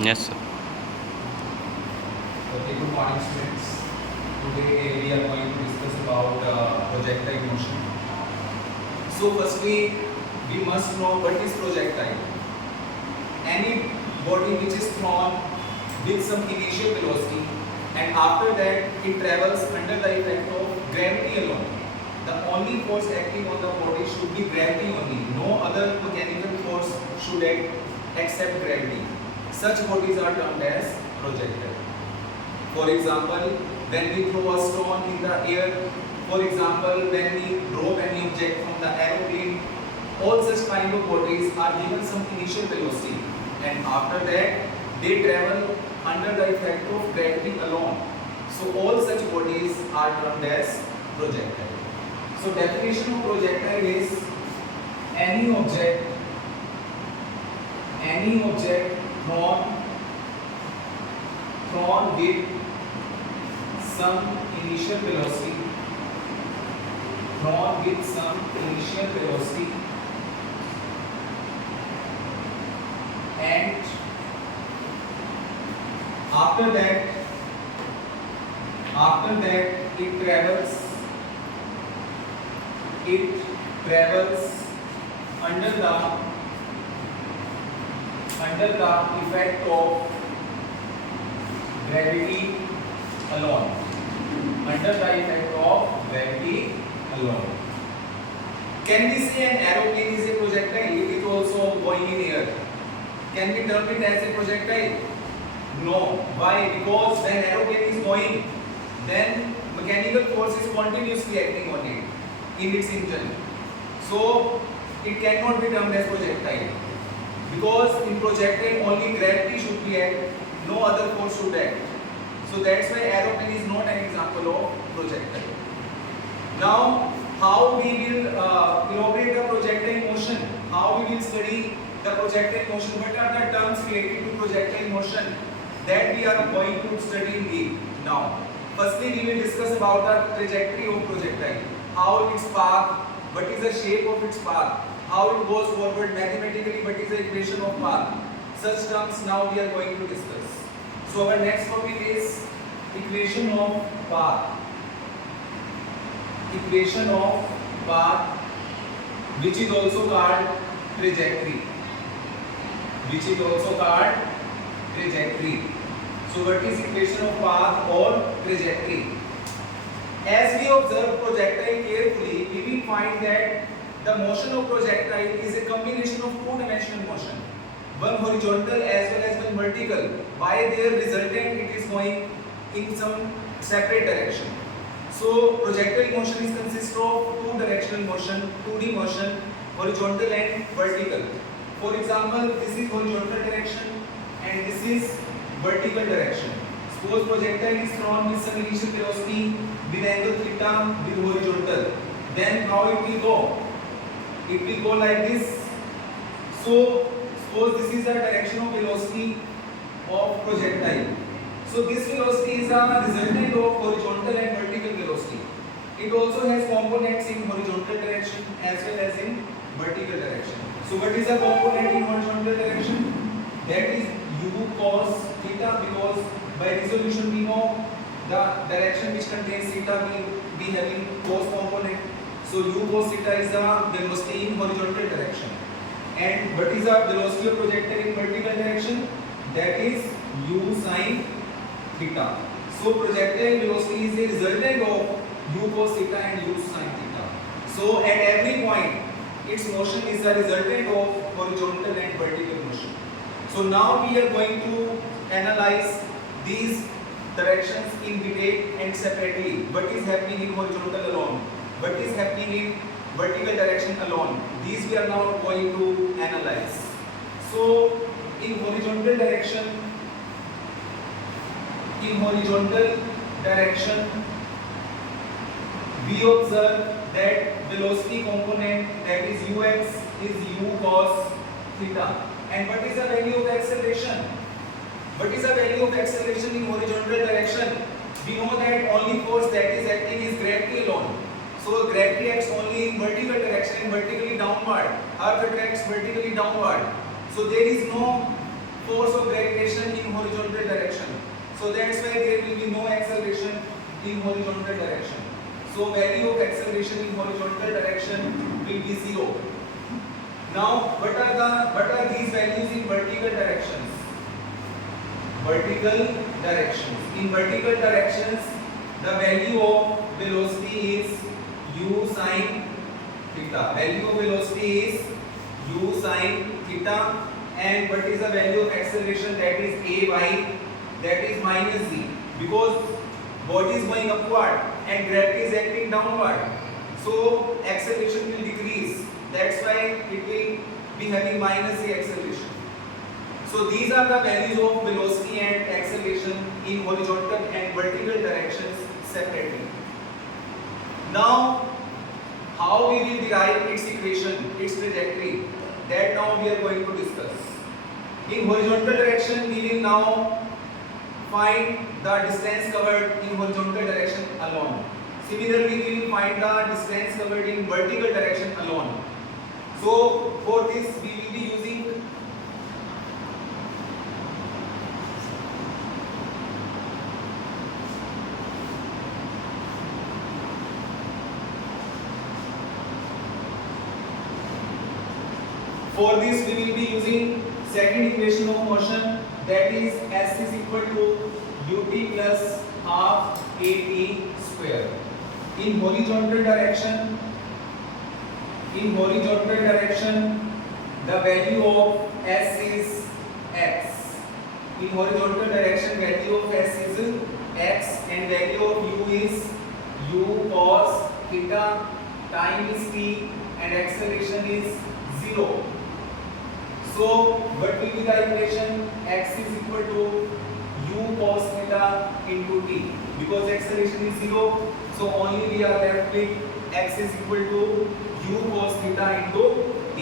Yes, sir. Okay, good morning, students. Today we are going to discuss about projectile motion. So, firstly, we must know what is projectile. Any body which is thrown with some initial velocity, and after that it travels under the effect of gravity alone. The only force acting on the body should be gravity only. No other mechanical force should act except gravity. Such bodies are termed as projectile. For example, when we throw a stone in the air, for example, when we drop any object from the aeroplane, all such kind of bodies are given some initial velocity, and after that they travel under the effect of gravity alone. So all such bodies are termed as projectile. So definition of projectile is any object thrown with some initial velocity and after that it travels under the effect of gravity alone. Under the effect of gravity alone. Can we say an aeroplane is a projectile if it also going in air? Can we term it as a projectile? No. Why? Because when aeroplane is going, then mechanical force is continuously acting on it in its engine. So it cannot be termed as projectile. Because in projectile only gravity should be act, no other force should act. So that's why aeroplane is not an example of projectile. Now, how we will elaborate the projectile motion? How we will study the projectile motion? What are the terms related to projectile motion that we are going to study in deep now? Firstly, we will discuss about the trajectory of projectile. How its path, what is the shape of its path, how it goes forward mathematically, what is the equation of path. Such terms now we are going to discuss. So our next topic is equation of path. Equation of path, which is also called trajectory. So what is equation of path or trajectory? As we observe projectile carefully, we will find that the motion of projectile is a combination of two-dimensional motion, one horizontal as well as one vertical. By their resultant, it is going in some separate direction. So projectile motion is consist of two-directional motion, 2D motion, horizontal and vertical. For example, this is horizontal direction and this is vertical direction. Suppose projectile is thrown with some initial velocity with angle theta with horizontal. Then how it will go? It will go like this. So suppose this is the direction of velocity of projectile. So this velocity is a resultant of horizontal and vertical velocity. It also has components in horizontal direction as well as in vertical direction. So what is the component in horizontal direction? That is u cos theta, because by resolution we know the direction which contains theta will be having cos component. So u cos theta is the velocity in horizontal direction. And what is the velocity of projectile in vertical direction? That is u sin theta. So projectile velocity is a resultant of u cos theta and u sin theta. So at every point its motion is the resultant of horizontal and vertical motion. So now we are going to analyze these directions in detail and separately. What is happening in horizontal alone? What is happening in vertical direction alone? These we are now going to analyze. So in horizontal direction, we observe that velocity component, that is ux, is u cos theta. And what is the value of acceleration? What is the value of acceleration in horizontal direction? We know that only force that is acting is gravity alone. So gravity acts only in vertical direction and vertically downward. Earth attracts vertically downward. So there is no force of gravitation horizontal direction. So that's why there will be no acceleration in horizontal direction. So value of acceleration in horizontal direction will be 0. Now what are these values in vertical directions? Vertical directions. In vertical directions, the value of velocity is u sine theta. Value of velocity is u sine theta. And what is the value of acceleration? That is ay, that is minus z, because body is going upward and gravity is acting downward, so acceleration will decrease. That's why it will be having minus z acceleration. So these are the values of velocity and acceleration in horizontal and vertical directions separately. Now how we will derive its equation, its trajectory, that now we are going to discuss. In horizontal direction, we will now find the distance covered in horizontal direction alone. Similarly, we will find the distance covered in vertical direction alone. So for this, we will be using second equation of motion, that is S is equal to ut plus half at square. In horizontal direction, the value of S is x. In horizontal direction, value of S is x and value of u is u cos theta, time is t and acceleration is 0. So what will be the equation? X is equal to u cos theta into t. Because acceleration is 0, so only we are left with x is equal to u cos theta into t.